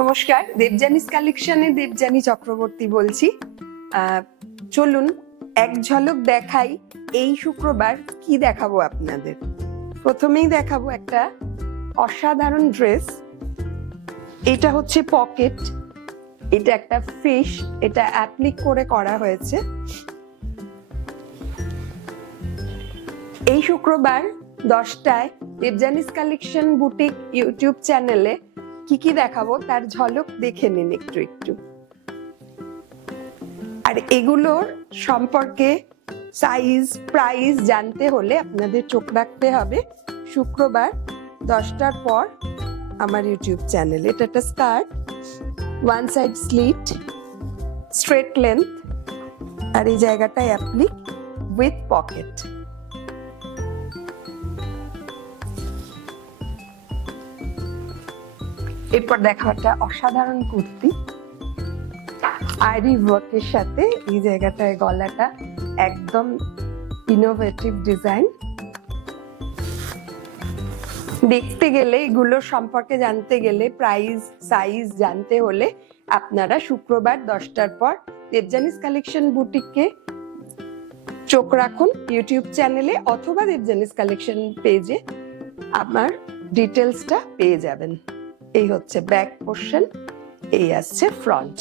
নমস্কার, দেবযানীস কালেকশনে দেবযানী চক্রবর্তী বলছি। চলুন এক ঝলক দেখাই এই শুক্রবার কি দেখাবো আপনাদের। প্রথমেই দেখাবো একটা অসাধারণ ড্রেস। এটা হচ্ছে পকেট, এটা একটা ফিশ, এটা অ্যাপ্লিক করে করা হয়েছে। এই শুক্রবার 10টায় দেবযানীস কালেকশন বুটিক ইউটিউব চ্যানেলে কি কি দেখাবো তার ঝলক দেখে নিন একটু। আর এগুলোর সম্পর্কে সাইজ প্রাইস জানতে হলে আপনাদের চোখ রাখতে হবে শুক্রবার 10টার পর আমার ইউটিউব চ্যানেলে। এটা একটা skirt, one side slit, straight length, আর এই জায়গাটায় অ্যাপ্লিক উইথ পকেট। এরপর দেখাটা অসাধারণ কুর্তি, আরি ওয়ার্কের সাথে এই জায়গাটায় গলাটা একদম ইনোভেটিভ ডিজাইন। দেখতে গেলে এগুলোর সম্পর্কে জানতে গেলে প্রাইস সাইজ জানতে হলে আপনারা শুক্রবার 10টার পর দেবযানীস কালেকশন বুটিককে চোখ রাখুন ইউটিউব চ্যানেলে, অথবা দেবযানীস কালেকশন পেজে আমার ডিটেলসটা পেয়ে যাবেন। এই হচ্ছে ব্যাক পোর্শন, এই আসছে ফ্রন্ট।